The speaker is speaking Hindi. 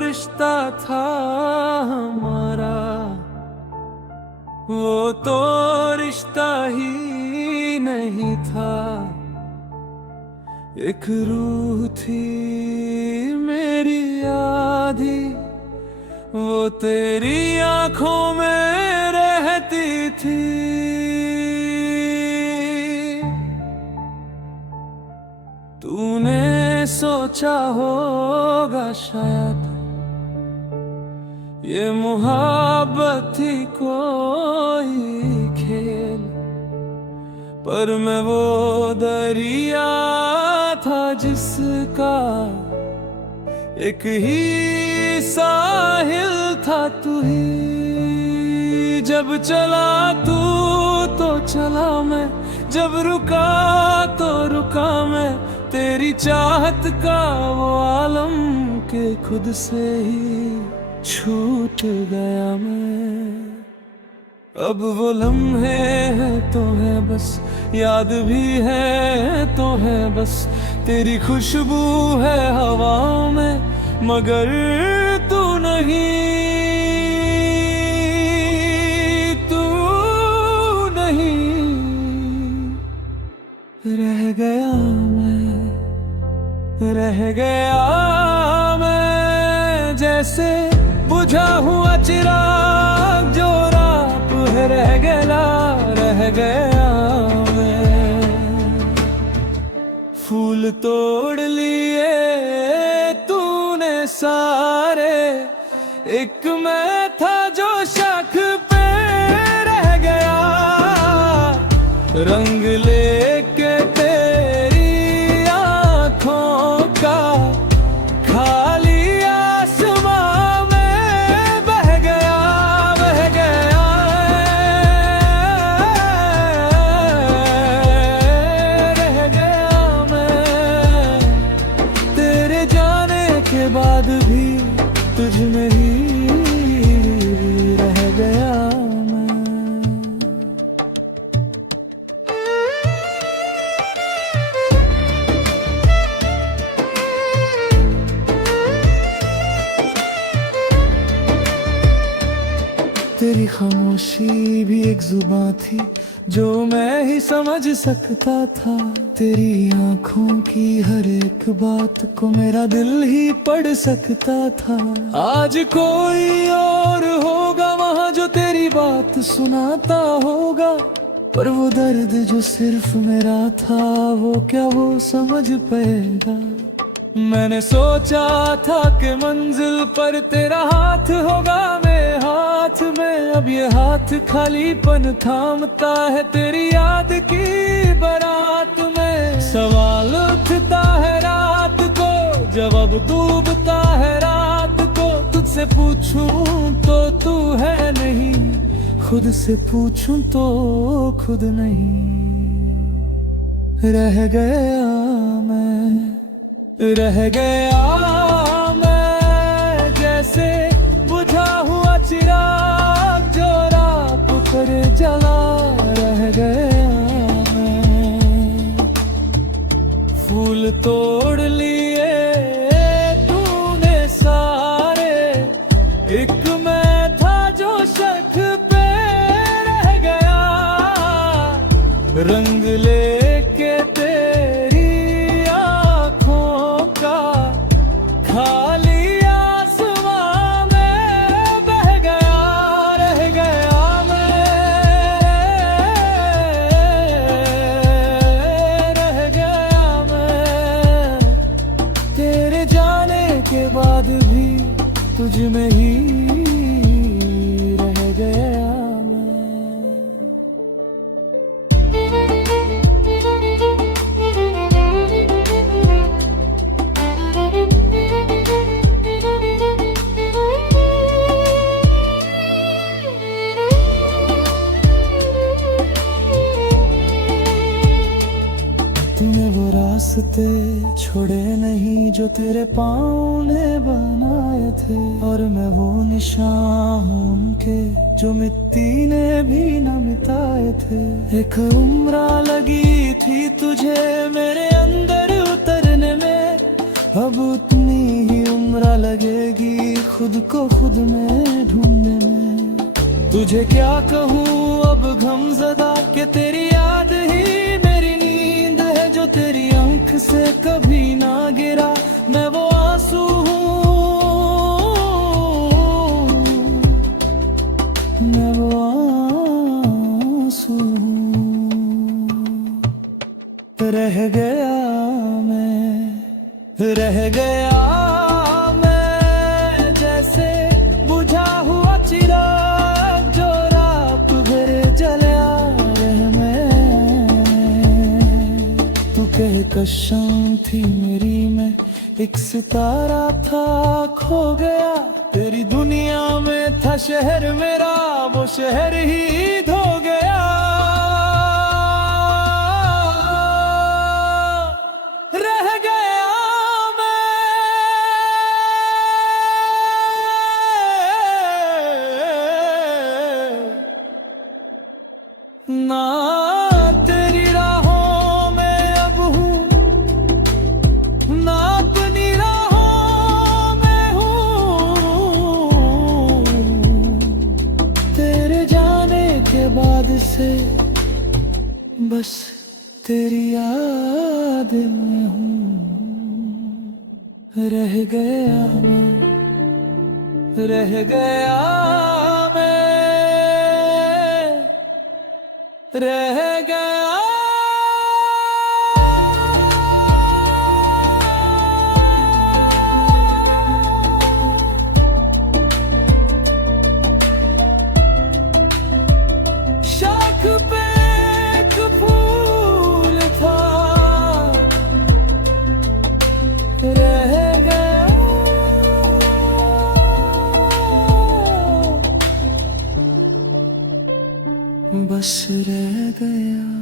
रिश्ता था हमारा, वो तो रिश्ता ही नहीं था। एक रूह थी मेरी आधी, वो तेरी आंखों में रहती थी। तूने सोचा होगा शायद ये मोहब्बत थी कोई खेल, पर मैं वो दरिया था जिसका एक ही साहिल था तू ही। जब चला तू तो चला मैं, जब रुका तो रुका मैं, तेरी चाहत का वो आलम के खुद से ही छूट गया मैं। अब वो लम्हे हैं तो है बस, याद भी है तो है बस, तेरी खुशबू है हवाओं में मगर तू नहीं, तू नहीं। रह गया मैं, रह गया मैं, जैसे बुझा हुआ चिराग जो रात है। रह गया मैं। फूल तोड़ लिए तूने सारे, एक मैं था जो शख पे रह गया। रंग लेके तेरी आंखों का खाली आसमां में बह गया, बह गया। रह गया मैं, तेरे जाने के बाद भी तुझ में ही रह गया मैं। तेरी खामोशी भी एक जुबान थी जो मैं ही समझ सकता था। तेरी आंखों की हर एक बात को मेरा दिल ही पढ़ सकता था। आज कोई और होगा वहाँ जो तेरी बात सुनाता होगा, पर वो दर्द जो सिर्फ मेरा था वो क्या वो समझ पाएगा। मैंने सोचा था कि मंजिल पर तेरा हाथ होगा मेरे हाथ में, अब ये हाथ खालीपन थामता है तेरी याद की बारात में। सवाल उठता है रात को, जवाब डूबता है रात को। तुझसे पूछूं तो तू है नहीं, खुद से पूछूं तो खुद नहीं। रह गया मैं, रह गया मैं, जैसे बुझा हुआ चिराग जो रात पर जला। रह गया मैं। फूल तोड़ लिए तूने सारे, एक मैं था जो शख पे रह गया। रंग लेके तेरी खाली आसमां में बह गया। रह गया मैं, रह गया मैं, तेरे जाने के बाद भी तुझ में ही रह गया मैं। तूने वो रास्ते छोड़े नहीं जो तेरे पाँव ने बनाए थे, और मैं वो निशान हूँ उनके जो मिट्टी ने भी न मिटाए थे। एक उम्र लगी थी तुझे मेरे अंदर उतरने में, अब उतनी ही उम्र लगेगी खुद को खुद में ढूंढने में। तुझे क्या कहूँ अब गमज़दा कि तेरी याद ही मेरी नींद है, जो तेरी आंख से कभी ना गिरा। मैं वो आंसू हूँ, मैं वो आंसू हूँ। रह गया मैं, रह गया मैं जैसे बुझा हुआ चिराग, जो रात भर जला रहे मैं। तू कह कसम थी मेरी, मैं एक सितारा था खो गया। तेरी दुनिया में था शहर मेरा, वो शहर ही धो गया। रह गया मैं ना तेरी राहों में अब हूँ, ना अपनी राहों में हूँ। तेरे जाने के बाद से बस तेरी याद में हूँ। रह गया मैं, रह गया मैं, रह गया। शाख पे एक फूल था, रह गया। बस रह गया।